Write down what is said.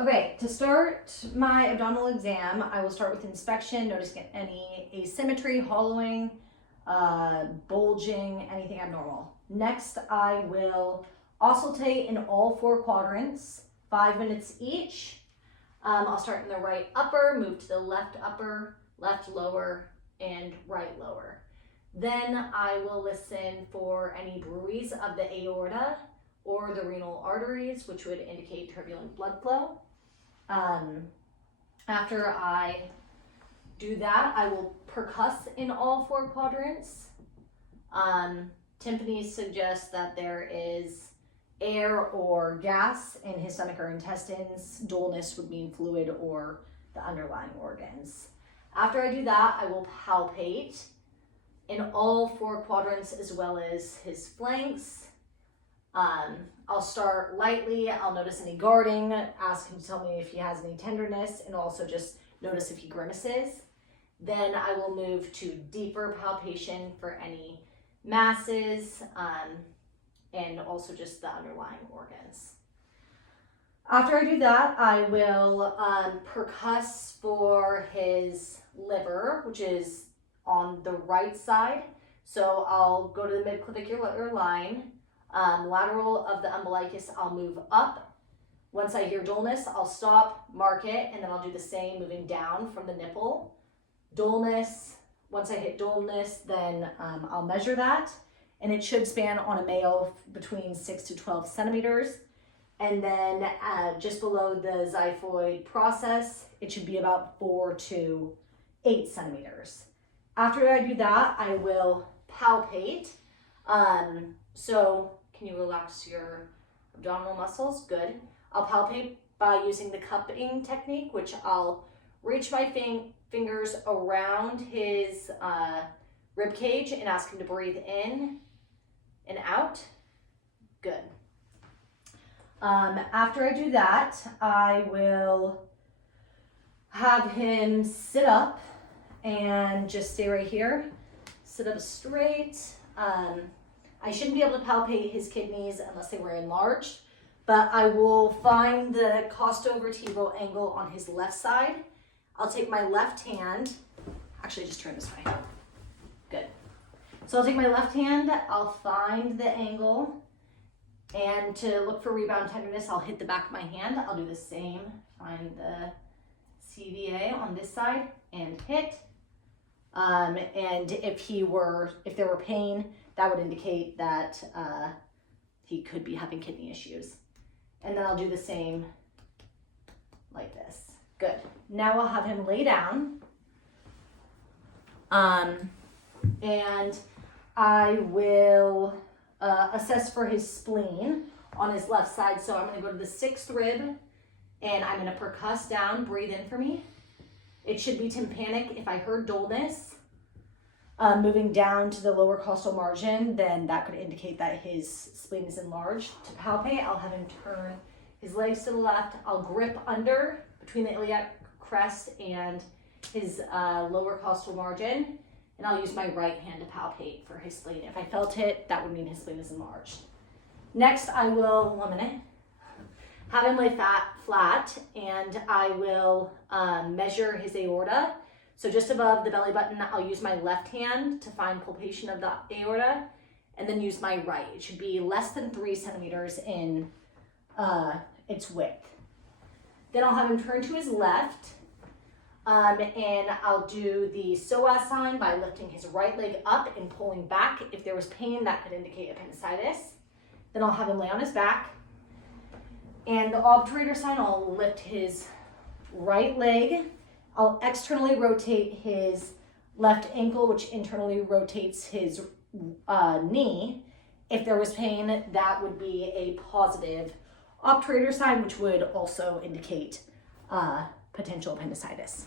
Okay, to start my abdominal exam, I will start with inspection, noticing any asymmetry, hollowing, bulging, anything abnormal. Next, I will auscultate in all 4 quadrants, 5 minutes each. I'll start in the right upper, move to the left upper, left lower, and right lower. Then I will listen for any bruise of the aorta or the renal arteries, which would indicate turbulent blood flow. After I do that, I will percuss in all 4 quadrants. Timpani suggests that there is air or gas in his stomach or intestines. Dullness would mean fluid or the underlying organs. After I do that, I will palpate in all 4 quadrants as well as his flanks. I'll start lightly. I'll notice any guarding, ask him to tell me if he has any tenderness, and also just notice if he grimaces. Then I will move to deeper palpation for any masses, and also just the underlying organs. After I do that, I will percuss for his liver, which is on the right side. So I'll go to the midclavicular line. Lateral of the umbilicus, I'll move up. Once I hear dullness, I'll stop, mark it, and then I'll do the same, moving down from the nipple. Dullness, once I hit dullness, then I'll measure that, and it should span on a male between 6 to 12 centimeters. And then just below the xiphoid process, it should be about 4 to 8 centimeters. After I do that, I will palpate. So can you relax your abdominal muscles? Good. I'll palpate by using the cupping technique, which I'll reach my fingers around his rib cage and ask him to breathe in and out. Good. After I do that, I will have him sit up and just stay right here. Sit up straight. I shouldn't be able to palpate his kidneys unless they were enlarged, but I will find the costo-vertebral angle on his left side. I'll take my left hand, actually just turn this way. Good. So I'll take my left hand, I'll find the angle, and to look for rebound tenderness, I'll hit the back of my hand. I'll do the same, find the CVA on this side and hit. And if there were pain, that would indicate that he could be having kidney issues. And then I'll do the same like this. Good. Now I'll have him lay down. And I will assess for his spleen on his left side. So I'm going to go to the 6th rib, and I'm going to percuss down, breathe in for me. It should be tympanic. If I heard dullness, moving down to the lower costal margin, then that could indicate that his spleen is enlarged. To palpate, I'll have him turn his legs to the left. I'll grip under between the iliac crest and his lower costal margin, and I'll use my right hand to palpate for his spleen. If I felt it, that would mean his spleen is enlarged. Next, I will, 1 minute, have him lay flat, and I will measure his aorta. So just above the belly button, I'll use my left hand to find palpation of the aorta, and then use my right. It should be less than 3 centimeters in its width. Then I'll have him turn to his left, and I'll do the psoas sign by lifting his right leg up and pulling back. If there was pain, that could indicate appendicitis. Then I'll have him lay on his back, and the obturator sign, I'll lift his right leg. I'll externally rotate his left ankle, which internally rotates his knee. If there was pain, that would be a positive obturator sign, which would also indicate potential appendicitis.